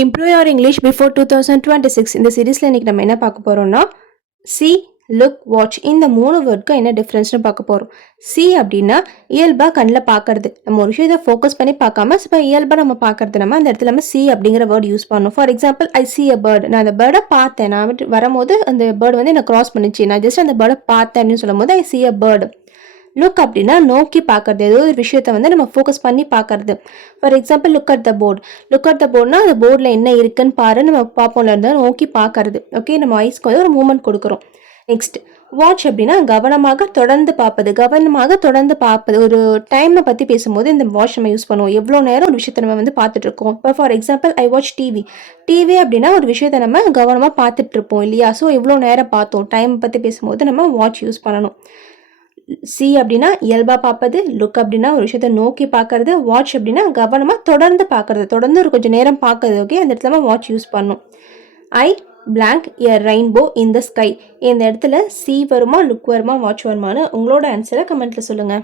Improve your English before 2026 இந்த சீரீஸ்ல இன்னைக்கு நம்ம என்ன பார்க்க போறோம்னா see, look, watch இந்த மூணு வேர்டுக்கு என்ன டிஃபரன்ஸ்னு பார்க்க போறோம். see அப்படின்னா இயல்பா கண்ணில் பார்க்கறது. நம்ம ஒரு விஷயத்தை ஃபோக்கஸ் பண்ணி பார்க்காம இப்போ இயல்பா நம்ம பார்க்கறது நம்ம அந்த இடத்துல நம்ம see அப்படிங்கிற வேர்டு யூஸ் பண்ணணும். For example I see a bird. நான் அந்த பேர்டை பார்த்தேன். நான் வரும்போது அந்த பேர்டு வந்து என்ன கிராஸ் பண்ணிச்சு. நான் ஜஸ்ட் அந்த பேர்டை பார்த்தேன் அப்படின்னு சொல்லும் போது ஐ see a bird. லுக் அப்படின்னா நோக்கி பார்க்கறது. ஏதோ ஒரு விஷயத்த வந்து நம்ம ஃபோக்கஸ் பண்ணி பார்க்கறது. For example look at the board. Look at the போர்டுனா அந்த போர்டில் என்ன இருக்குன்னு பாரு நம்ம பார்ப்போம்ல இருந்தால் நோக்கி பார்க்கறது. ஓகே, நம்ம ஐஸ்க்கு வந்து ஒரு மூமெண்ட் கொடுக்குறோம். நெக்ஸ்ட் வாட்ச் அப்படின்னா கவனமாக தொடர்ந்து பார்ப்பது. கவனமாக தொடர்ந்து பார்ப்பது. ஒரு டைமை பற்றி பேசும்போது இந்த வாட்ச் நம்ம யூஸ் பண்ணுவோம். எவ்வளோ நேரம் ஒரு விஷயத்த நம்ம வந்து பார்த்துட்டு இருக்கோம். இப்போ for example I watch TV. TV அப்படின்னா ஒரு விஷயத்த நம்ம கவனமாக பார்த்துட்டு இருப்போம் இல்லையா? ஸோ எவ்வளோ நேரம் பார்த்தோம் டைமை பற்றி பேசும்போது நம்ம வாட்ச் யூஸ் பண்ணணும். see அப்படின்னா இயல்பா பார்ப்பது. லுக் அப்படின்னா ஒரு விஷயத்த நோக்கி பார்க்கறது. வாட்ச் அப்படின்னா கவனமா தொடர்ந்து பார்க்கறது. தொடர்ந்து ஒரு கொஞ்சம் நேரம் பார்க்கறது. ஓகே, அந்த இடத்துல நம்ம வாட்ச் யூஸ் பண்ணும். ஐ blank a rainbow in the sky. இந்த இடத்துல see வருமா லுக் வருமா வாட்ச் வருமானு உங்களோட ஆன்சரை கமெண்ட்ல சொல்லுங்க.